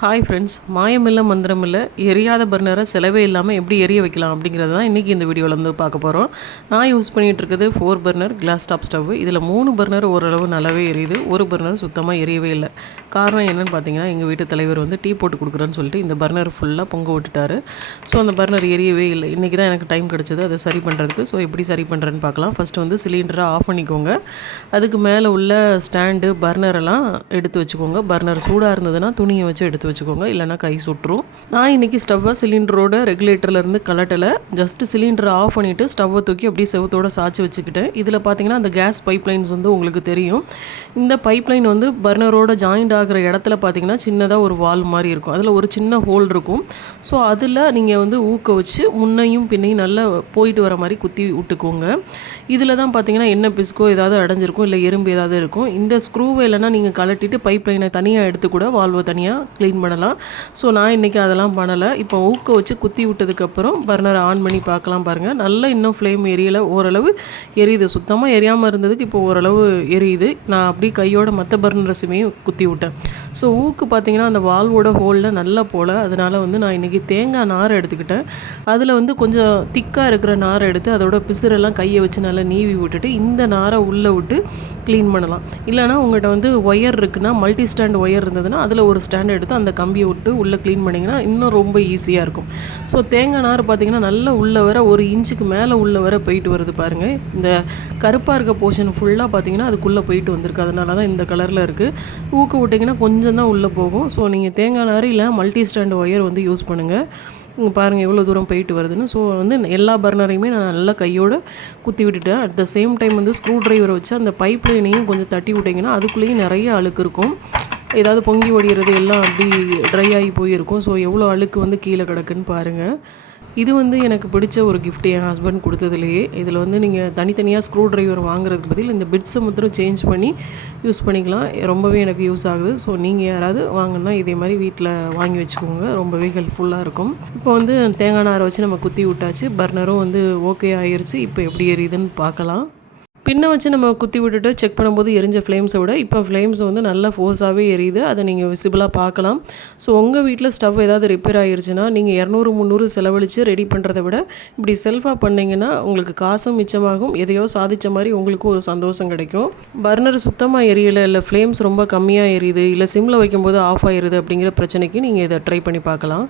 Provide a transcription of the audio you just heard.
Hi friends, மாயமில்லை மந்திரமில்லை, எரியாத பர்னரை செலவே இல்லாமல் எப்படி எரிய வைக்கலாம் அப்படிங்கிறது தான் இன்றைக்கி இந்த வீடியோவில் வந்து பார்க்க போகிறோம். நான் யூஸ் பண்ணிகிட்ருக்குது 4 பர்னர் கிளாஸ் டாப் ஸ்டவ். இதில் 3 பர்னர் ஓரளவு நல்லாவே எரியுது, ஒரு பர்னர் சுத்தமாக எரியவே இல்லை. காரணம் என்னென்னு பார்த்தீங்கன்னா, எங்கள் வீட்டு தலைவர் வந்து டீ போட்டு கொடுக்குறேன்னு சொல்லிட்டு இந்த பர்னர் ஃபுல்லாக பொங்க விட்டுட்டாரு. ஸோ அந்த பர்னர் எரியவே இல்லை. இன்றைக்கி தான் எனக்கு டைம் கிடச்சிது அதை சரி பண்ணுறதுக்கு. ஸோ எப்படி சரி பண்ணுறேன்னு பார்க்கலாம். ஃபஸ்ட்டு வந்து சிலிண்டரை ஆஃப் பண்ணிக்கோங்க. அதுக்கு மேலே உள்ள ஸ்டாண்டு பர்னரெல்லாம் எடுத்து வச்சுக்கோங்க. பர்னர் சூடாக இருந்ததுன்னா துணியை வச்சு எடுத்து வச்சுக்கோங்க, இல்லைனா கை சுட்டுரும். நான் இன்றைக்கி ஸ்டவ்வை சிலிண்டரோட ரெகுலேட்டர்லேருந்து கலட்டலை. ஜஸ்ட்டு சிலிண்டரை ஆஃப் பண்ணிவிட்டு ஸ்டவ்வை தூக்கி அப்படியே செவத்தோடு சாய்ச்சி வச்சுக்கிட்டேன். இதில் பார்த்தீங்கன்னா அந்த கேஸ் பைப்லைன்ஸ் வந்து உங்களுக்கு தெரியும். இந்த பைப்லைன் வந்து பர்னரோட ஜாயிண்ட் ஆகிற இடத்துல பார்த்தீங்கன்னா சின்னதாக ஒரு வால் மாதிரி இருக்கும். அதில் ஒரு சின்ன ஹோல் இருக்கும். ஸோ அதில் நீங்கள் வந்து ஊக்க வச்சு முன்னையும் பின்னையும் நல்லா போயிட்டு வர மாதிரி குத்தி விட்டுக்கோங்க. இதில் தான் பார்த்தீங்கன்னா என்ன பிஸ்கோ ஏதாவது அடைஞ்சிருக்கும், இல்லை எறும்பு ஏதாவது இருக்கும். இந்த ஸ்க்ரூவை இல்லைனா நீங்கள் கலட்டிட்டு பைப்லைனை தனியாக எடுத்து கூட வால்வை தனியாக க்ளீன் பண்ணலாம். ஸோ நான் இன்றைக்கி அதெல்லாம் பண்ணலை. இப்போ ஊக்க வச்சு குத்தி விட்டதுக்கப்புறம் பர்னரை ஆன் பண்ணி பார்க்கலாம். பாருங்கள், நல்லா இன்னும் ஃப்ளேம் எரியலை, ஓரளவு எரியுது. சுத்தமாக எரியாமல் இருந்ததுக்கு இப்போ ஓரளவு எரியுது. நான் அப்படி கையோட மற்ற பர்னர்ஸுமே குத்தி விட்டேன். ஸோ ஊக்கு பார்த்திங்கன்னா அந்த வால்வோட ஹோலில் நல்லா போல். அதனால் வந்து நான் இன்றைக்கி தேங்காய் நாரை எடுத்துக்கிட்டேன். அதில் வந்து கொஞ்சம் திக்காக இருக்கிற நாரை எடுத்து அதோட பிசுரெல்லாம் கையை வச்சு நல்லா நீவி விட்டுட்டு இந்த நாரை உள்ளே விட்டு க்ளீன் பண்ணலாம். இல்லைனா உங்கள்கிட்ட வந்து ஒயர் இருக்குன்னா, மல்டி ஸ்டாண்ட் ஒயர் இருந்ததுன்னா அதில் ஒரு ஸ்டாண்ட் எடுத்து அந்த கம்பியை விட்டு உள்ளே க்ளீன் பண்ணிங்கன்னா இன்னும் ரொம்ப ஈஸியாக இருக்கும். ஸோ தேங்காய் நார் பார்த்திங்கன்னா நல்லா உள்ளே வர 1 இன்ச்சுக்கு மேலே உள்ளே வர போயிட்டு வருது பாருங்கள். இந்த கருப்பாக இருக்க போர்ஷன் ஃபுல்லாக பார்த்திங்கன்னா அதுக்குள்ளே போயிட்டு வந்திருக்கு. அதனால தான் இந்த கலரில் இருக்குது. ஊக்க விட்டிங்கன்னா கொஞ்சம் தான் உள்ளே போகும். ஸோ நீங்கள் தேங்காய் நார் இல்லை மல்டி ஸ்டாண்ட் ஒயர் வந்து யூஸ் பண்ணுங்கள். இங்கே பாருங்கள் எவ்வளோ தூரம் போயிட்டு வருதுன்னு. ஸோ வந்து எல்லா பர்னரையுமே நான் நல்லா கையோடு குத்தி விட்டுட்டேன். அட் த சேம் டைம் வந்து ஸ்க்ரூ ட்ரைவரை வச்சு அந்த பைப் லைனையும் கொஞ்சம் தட்டி விட்டிங்கன்னா அதுக்குள்ளேயும் நிறைய அழுக்கு இருக்கும். ஏதாவது பொங்கி ஓடிறது எல்லாம் அப்படி ட்ரை ஆகி போயிருக்கும். ஸோ எவ்வளோ அழுக்கு வந்து கீழே கிடக்குன்னு பாருங்கள். இது வந்து எனக்கு பிடிச்ச ஒரு கிஃப்ட் என் ஹஸ்பண்ட் கொடுத்ததுலையே. இதில் வந்து நீங்கள் தனித்தனியாக ஸ்க்ரூ ட்ரைவர் வாங்குறதுக்கு பதில் இந்த பிட்ஸை மாத்திரம் சேஞ்ச் பண்ணி யூஸ் பண்ணிக்கலாம். ரொம்பவே எனக்கு யூஸ் ஆகுது. ஸோ நீங்கள் யாராவது வாங்கினா இதே மாதிரி வீட்டில் வாங்கி வச்சுக்கோங்க, ரொம்பவே ஹெல்ப்ஃபுல்லாக இருக்கும். இப்போ வந்து தேங்காய் நாரை வச்சு நம்ம குத்தி விட்டாச்சு. பர்னரும் வந்து ஓகே ஆயிடுச்சு. இப்போ எப்படி எரியுதுன்னு பார்க்கலாம். பின்னை வச்சு நம்ம குத்தி விட்டுட்டு செக் பண்ணும்போது எரிஞ்ச ஃப்ளேம்ஸை விட இப்போ ஃப்ளேம்ஸ் வந்து நல்லா ஃபோர்ஸாகவே எரியுது. அதை நீங்கள் விசிபிளாக பார்க்கலாம். ஸோ உங்கள் வீட்டில் ஸ்டவ் ஏதாவது ரிப்பேர் ஆகிருச்சுன்னா நீங்கள் 200-300 செலவழித்து ரெடி பண்ணுறதை விட இப்படி செல்ஃபாக பண்ணிங்கன்னா உங்களுக்கு காசும் மிச்சமாகும், எதையோ சாதித்த மாதிரி உங்களுக்கும் ஒரு சந்தோஷம் கிடைக்கும். பர்னர் சுத்தமாக எரியலை, இல்லை ஃப்ளேம்ஸ் ரொம்ப கம்மியாக எரியுது, இல்லை சிம்மில் வைக்கும்போது ஆஃப் ஆகிடுது அப்படிங்கிற பிரச்சனைக்கு நீங்கள் இதை ட்ரை பண்ணி பார்க்கலாம்.